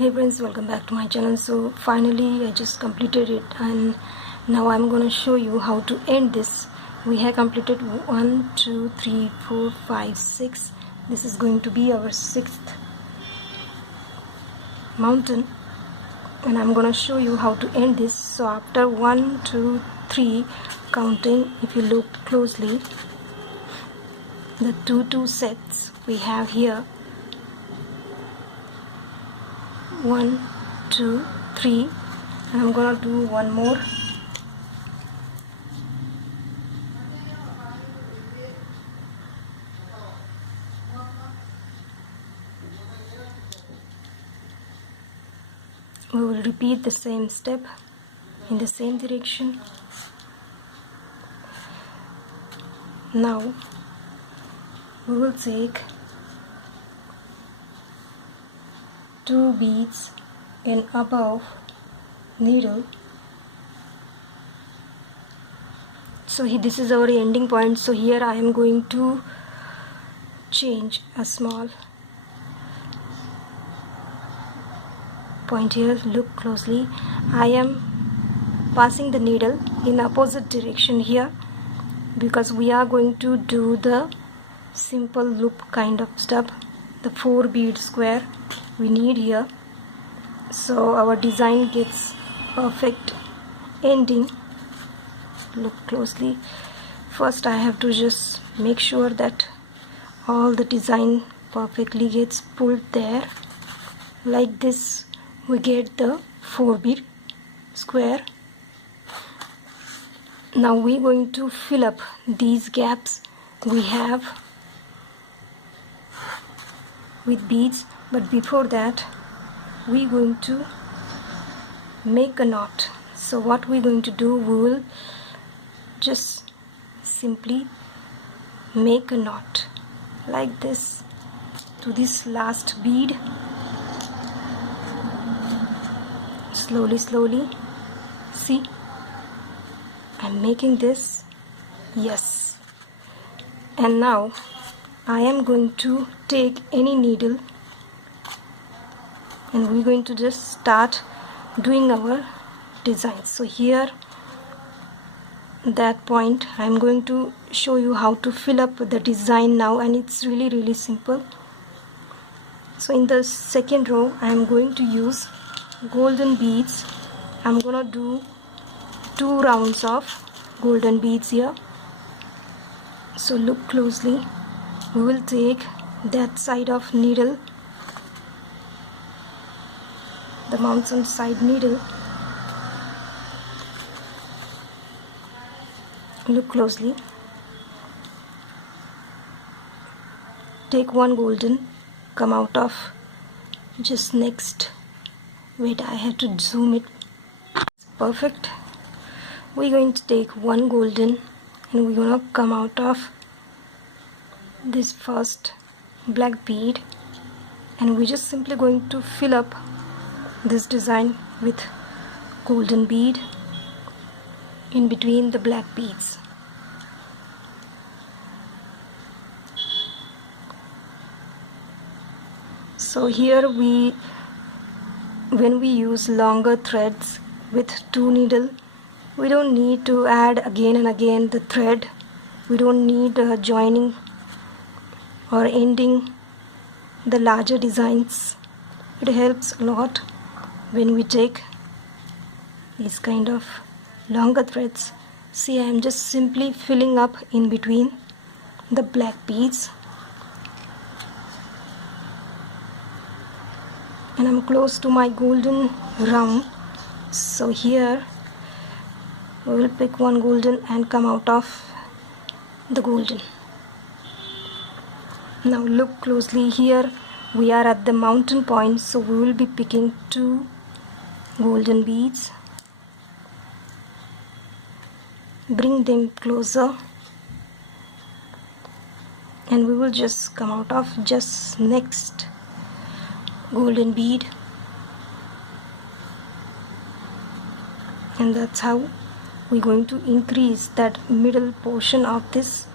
Hey friends, welcome back to my channel. So finally I just completed it, and now I'm going to show you how to end this. We have completed 1 2 3 4 5 6. This is going to be our 6th mountain, and I'm going to show you how to end this. So after 1 2 3 counting, if you look closely, the two sets we have here, 1 2 3, and I'm gonna do one more. We will repeat the same step in the same direction. Now we will take 2 beads in above needle. So this is our ending point. So here I am going to change a small point here. Look closely. I am passing the needle in opposite direction here, because we are going to do the simple loop kind of stuff, the 4 bead square we need here, so our design gets perfect ending. Look closely. First I have to just make sure that all the design perfectly gets pulled there. Like this we get the 4 bead square. Now we're going to fill up these gaps we have with beads, but before that we're going to make a knot. So what we're going to do, we will just simply make a knot like this to this last bead. Slowly, see, I'm making this. Yes. And now I am going to take any needle, and we're going to just start doing our design. So here, that point, I'm going to show you how to fill up the design now, and it's really simple. So in the second row I'm going to use golden beads. I'm gonna do 2 rounds of golden beads here. So look closely. We will take that side of needle, the mountain side needle. Look closely. Take 1 golden, come out of just next. Wait, I have to zoom it. Perfect. We're going to take 1 golden, and we're gonna come out of this first black bead, and we're just simply going to fill up this design with golden bead in between the black beads. So here when we use longer threads with 2 needle, we don't need to add again and again the thread. We don't need joining or ending the larger designs. It helps a lot when we take these kind of longer threads. See, I am just simply filling up in between the black beads, and I'm close to my golden round. So here we will pick 1 golden and come out of the golden. Now look closely. Here we are at the mountain point, so we will be picking 2 golden beads. Bring them closer, and we will just come out of just next golden bead, and that's how we're going to increase that middle portion of this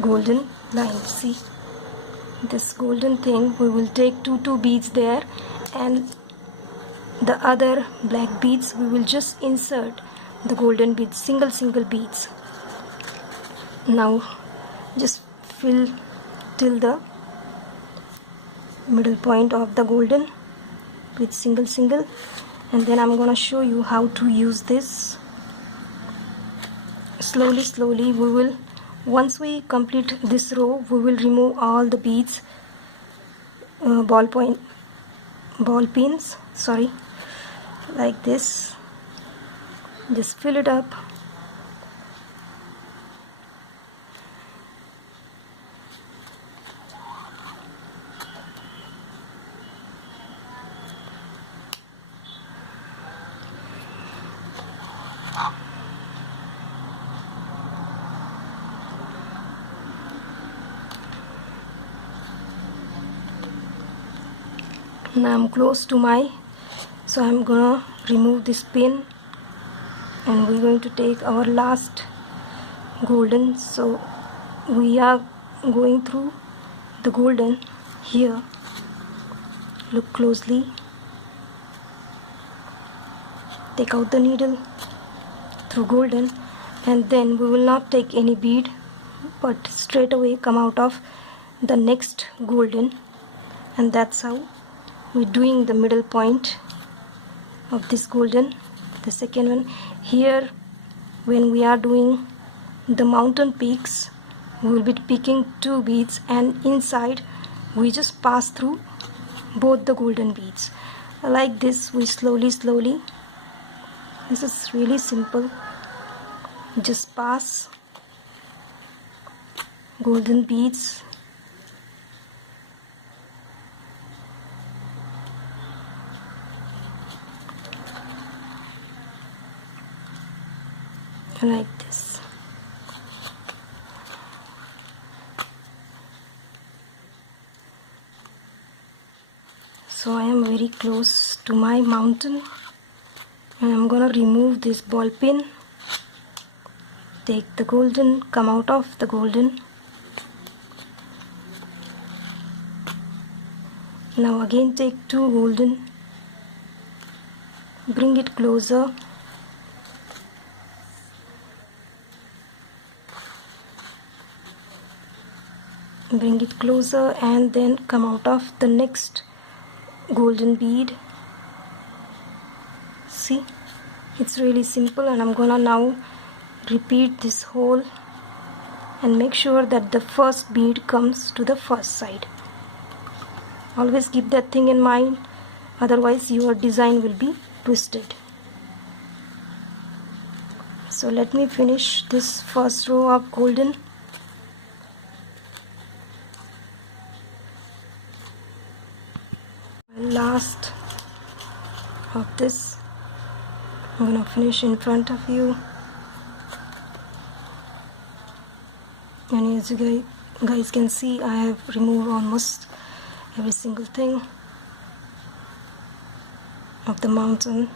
golden line. See, this golden thing, we will take 2 beads there, and the other black beads we will just insert the golden beads, single beads. Now just fill till the middle point of the golden with single, and then I'm gonna show you how to use this. Slowly we will, once we complete this row, we will remove all the beads, ball pins, sorry, like this. Just fill it up. Now I'm close to my, so I'm gonna remove this pin, and we're going to take our last golden. So we are going through the golden here. Look closely. Take out the needle through golden, and then we will not take any bead, but straight away come out of the next golden, and that's how we're doing the middle point of this golden, the second one. Here, when we are doing the mountain peaks, we will be picking 2 beads, and inside we just pass through both the golden beads. Like this, we slowly, this is really simple. Just pass golden beads. Like this. So I am very close to my mountain, and I'm gonna remove this ball pin. Take the golden, come out of the golden. Now again take 2 golden, bring it closer. Bring it closer, and then come out of the next golden bead. See, it's really simple, and I'm gonna now repeat this whole, and make sure that the first bead comes to the first side. Always keep that thing in mind, otherwise your design will be twisted. So let me finish this first row of golden. Last of this, I'm gonna finish in front of you, and as you guys can see, I have removed almost every single thing of the mountain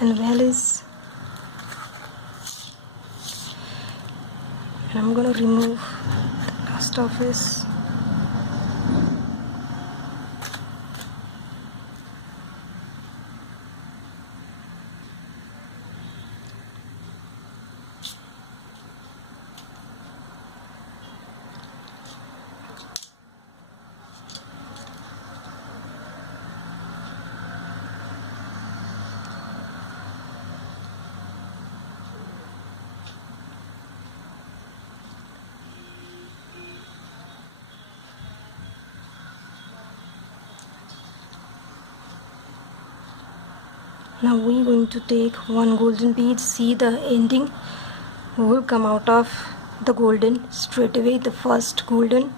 and valleys, and I'm gonna remove the last of this. Now we're going to take 1 golden bead. See the ending will come out of the golden straight away, the first golden,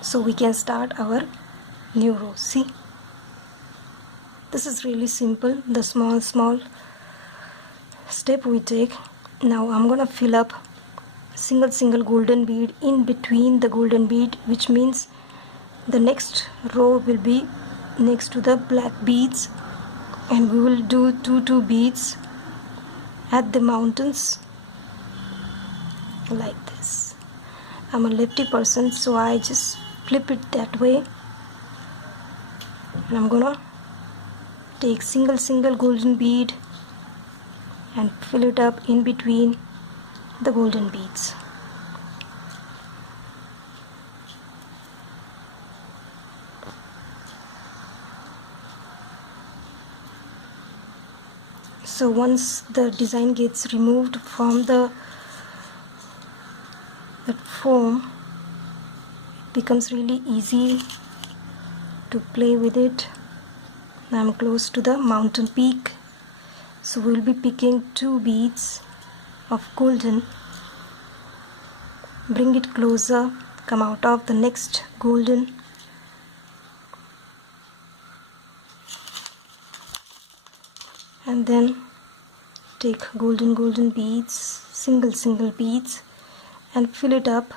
so we can start our new row. See, this is really simple, the small step we take. Now I'm gonna fill up single golden bead in between the golden bead, which means the next row will be next to the black beads, and we will do two beads at the mountains like this. I'm a lefty person, so I just flip it that way and I'm gonna take single golden bead and fill it up in between the golden beads. So once the design gets removed from the foam, it becomes really easy to play with it. I'm close to the mountain peak, so we'll be picking 2 beads of golden, bring it closer, come out of the next golden, and then take golden beads, single beads, and fill it up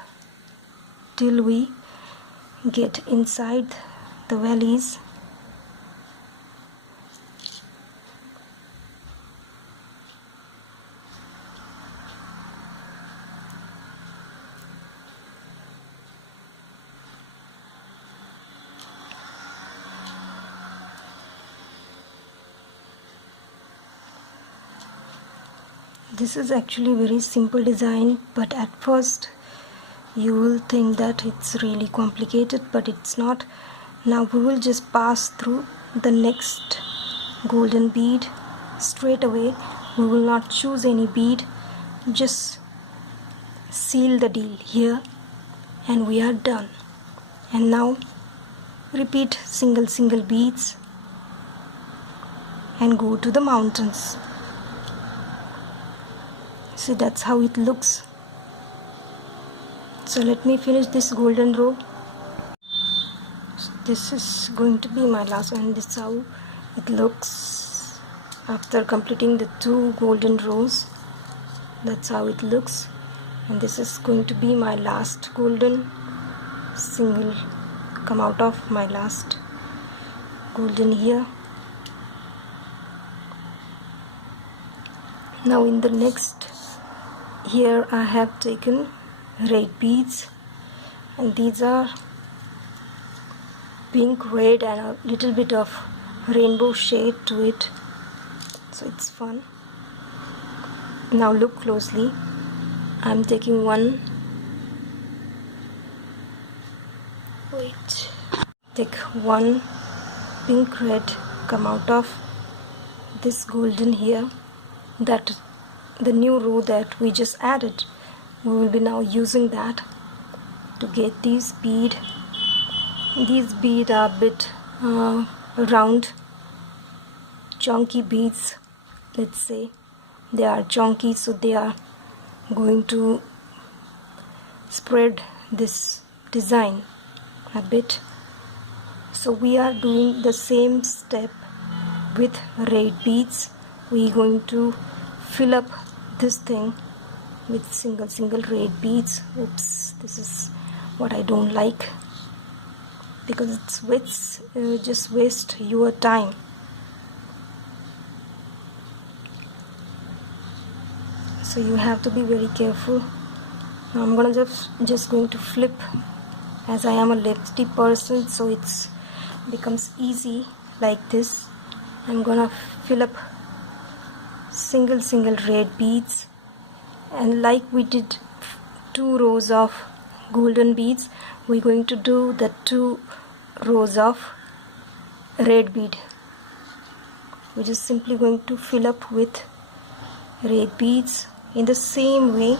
till we get inside the valleys. This is actually very simple design, but at first you will think that it's really complicated, but it's not. Now we will just pass through the next golden bead straight away. We will not choose any bead, just seal the deal here, and we are done. And now repeat single beads and go to the mountains. See, that's how it looks. So let me finish this golden row. This is going to be my last one. This is how it looks after completing the 2 golden rows. That's how it looks. And this is going to be my last golden single, come out of my last golden here. Now in the next, here I have taken red beads, and these are pink, red, and a little bit of rainbow shade to it, so it's fun. Now look closely. I'm taking take one pink red, come out of this golden here, that the new row that we just added. We will be now using that to get these bead. These beads are a bit round, chunky beads, let's say. They are chunky, so they are going to spread this design a bit. So we are doing the same step with red beads. We are going to fill up this thing with single red beads. Oops, this is what I don't like, because it's just waste your time. So you have to be very careful. Now I'm gonna just going to flip, as I am a lefty person, so it's becomes easy like this. I'm gonna fill up single red beads, and like we did 2 rows of golden beads, we're going to do the 2 rows of red bead. We're just simply going to fill up with red beads in the same way.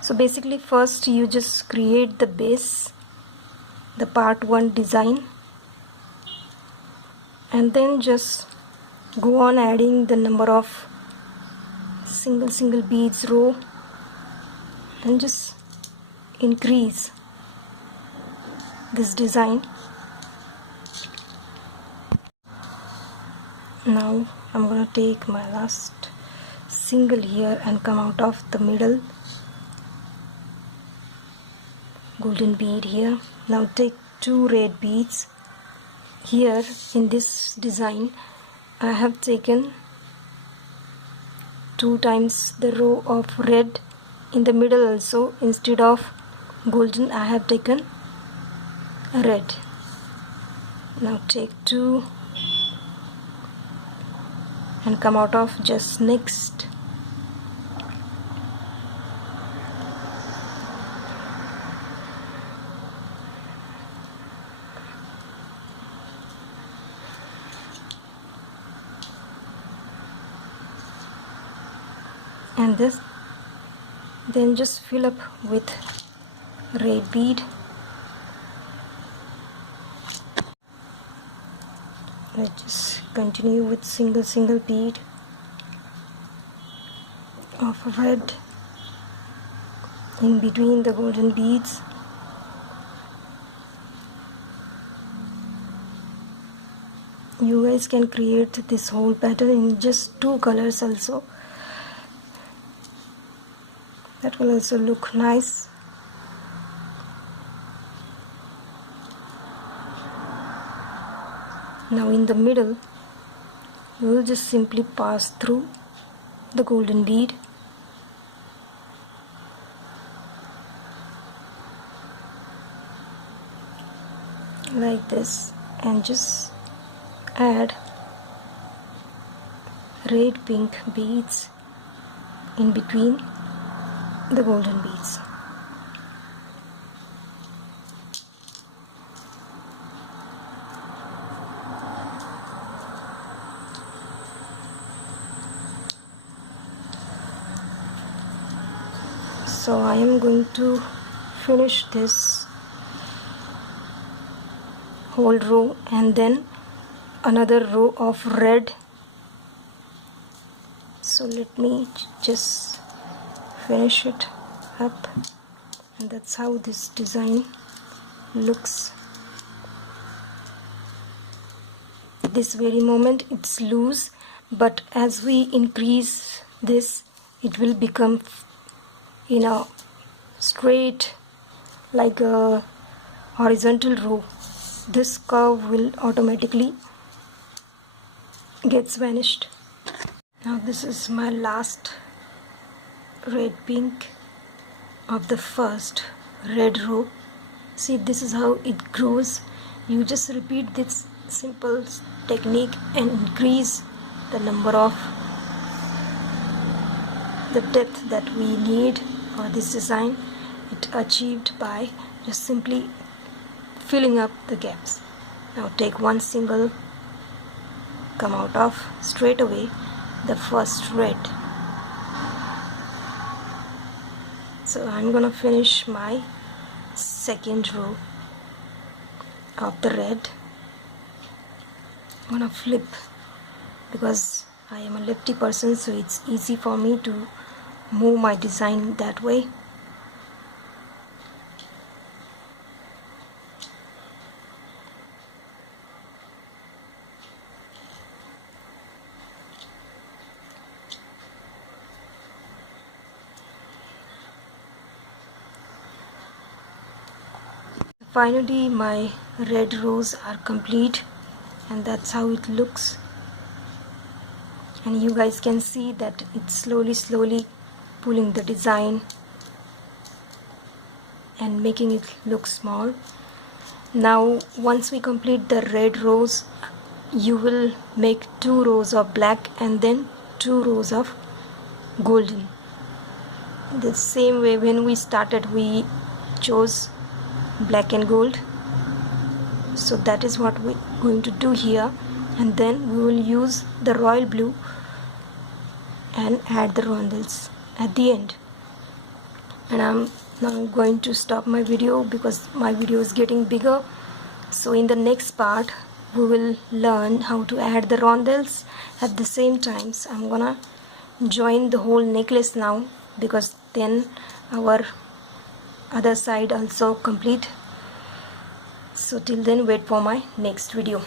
So basically first you just create the base, the part 1 design, and then just go on adding the number of single beads row, and just increase this design. Now I'm gonna take my last single here and come out of the middle golden bead here. Now take 2 red beads. Here in this design I have taken 2 times the row of red in the middle also. Instead of golden I have taken red. Now take 2 and come out of just next. And this, then just fill up with red bead. Let's just continue with single bead of red in between the golden beads. You guys can create this whole pattern in just 2 colors also. That will also look nice. Now in the middle, you will just simply pass through the golden bead. Like this, and just add red pink beads in between the golden beads. So I am going to finish this whole row and then another row of red. So let me just finish it up, and that's how this design looks. At this very moment it's loose, but as we increase this, it will become straight, like a horizontal row. This curve will automatically gets vanished. Now this is my last red pink of the first red row. See, this is how it grows. You just repeat this simple technique and increase the number of the depth that we need for this design. It achieved by just simply filling up the gaps. Now take one single, come out of straight away the first red. So I'm gonna finish my second row of the red. I'm gonna flip because I am a lefty person, so it's easy for me to move my design that way. Finally my red rows are complete, and that's how it looks. And you guys can see that it's slowly pulling the design and making it look small. Now once we complete the red rows, you will make 2 rows of black and then 2 rows of golden. The same way when we started we chose black and gold, so that is what we're going to do here. And then we will use the royal blue and add the rondelles at the end. And I'm now going to stop my video because my video is getting bigger. So in the next part we will learn how to add the rondelles at the same time. So I'm gonna join the whole necklace now, because then our other side also complete. So till then, wait for my next video.